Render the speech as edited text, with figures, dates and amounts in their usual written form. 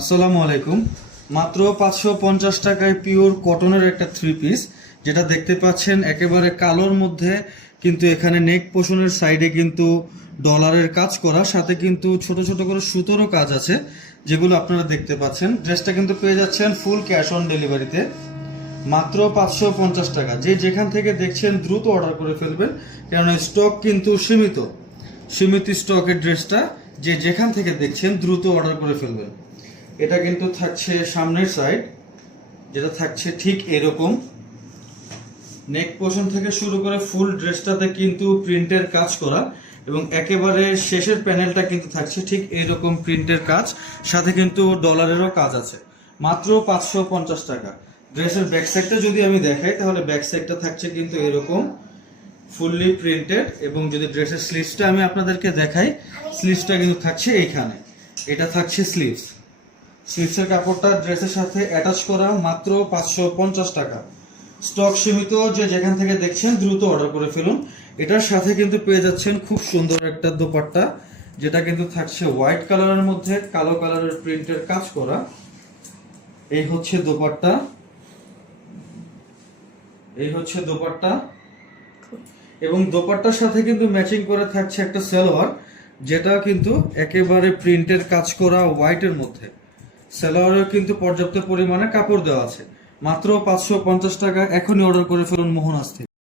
আসসালামু আলাইকুম। মাত্র 550 টাকায় পিওর কটনের একটা থ্রি পিস, যেটা দেখতে পাচ্ছেন একেবারে কালোর মধ্যে, কিন্তু এখানে নেক পোষণের সাইডে কিন্তু ডলারের কাজ করা, সাথে কিন্তু ছোট ছোট করে সুতোরও কাজ আছে, যেগুলো আপনারা দেখতে পাচ্ছেন। ড্রেসটা কিন্তু পেয়ে যাচ্ছেন ফুল ক্যাশ অন ডেলিভারিতে মাত্র 550 টাকা। যে যেখান থেকে দেখছেন দ্রুত অর্ডার করে ফেলবেন, কারণ স্টক কিন্তু সীমিত সীমিত স্টকের ড্রেসটা। যে যেখান থেকে দেখছেন দ্রুত অর্ডার করে ফেলবেন। এটা কিন্তু থাকছে সামনের সাইড, যেটা থাকছে ঠিক এরকম। নেক পোর্শন থেকে শুরু করে ফুল ড্রেসটাতে কিন্তু প্রিন্টের কাজ করা, এবং একেবারে শেষের প্যানেলটা কিন্তু থাকছে ঠিক এরকম প্রিন্টের কাজ, সাথে কিন্তু ডলারেরও কাজ আছে। মাত্র 550 টাকা। ড্রেসের ব্যাক সাইডটা যদি আমি দেখাই, তাহলে ব্যাক সাইডটা থাকছে কিন্তু এরকম ফুললি প্রিন্টেড, এবং যদি ড্রেসের স্লিভসটা আমি আপনাদেরকে দেখাই, স্লিভসটা কিন্তু থাকছে এইখানে। এটা থাকছে স্লিভস। স্লিভসের কাপড়টা ড্রেসের সাথে অ্যাটাচ করা, মাত্র 550 টাকা। স্টক সীমিত, যে যেখান থেকে দেখছেন দ্রুত অর্ডার করে ফেলুন। এটার সাথে কিন্তু পেয়ে যাচ্ছেন খুব সুন্দর একটা দোপাট্টা, যেটা কিন্তু থাকছে হোয়াইট কালারের মধ্যে কালো কালারের প্রিন্টের কাজ করা। এই হচ্ছে দোপাট্টা, এই হচ্ছে দোপাট্টা, এবং দোপাট্টার সাথে কিন্তু ম্যাচিং করে থাকছে একটা সালোয়ার, যেটা কিন্তু একেবারে প্রিন্টের কাজ করা হোয়াইটের মধ্যে। সালোয়ারেও কিন্তু পর্যাপ্ত পরিমাণে কাপড় দেওয়া আছে। মাত্র 550 টাকা। এখনই অর্ডার করে ফেলুন মোহনাস থেকে।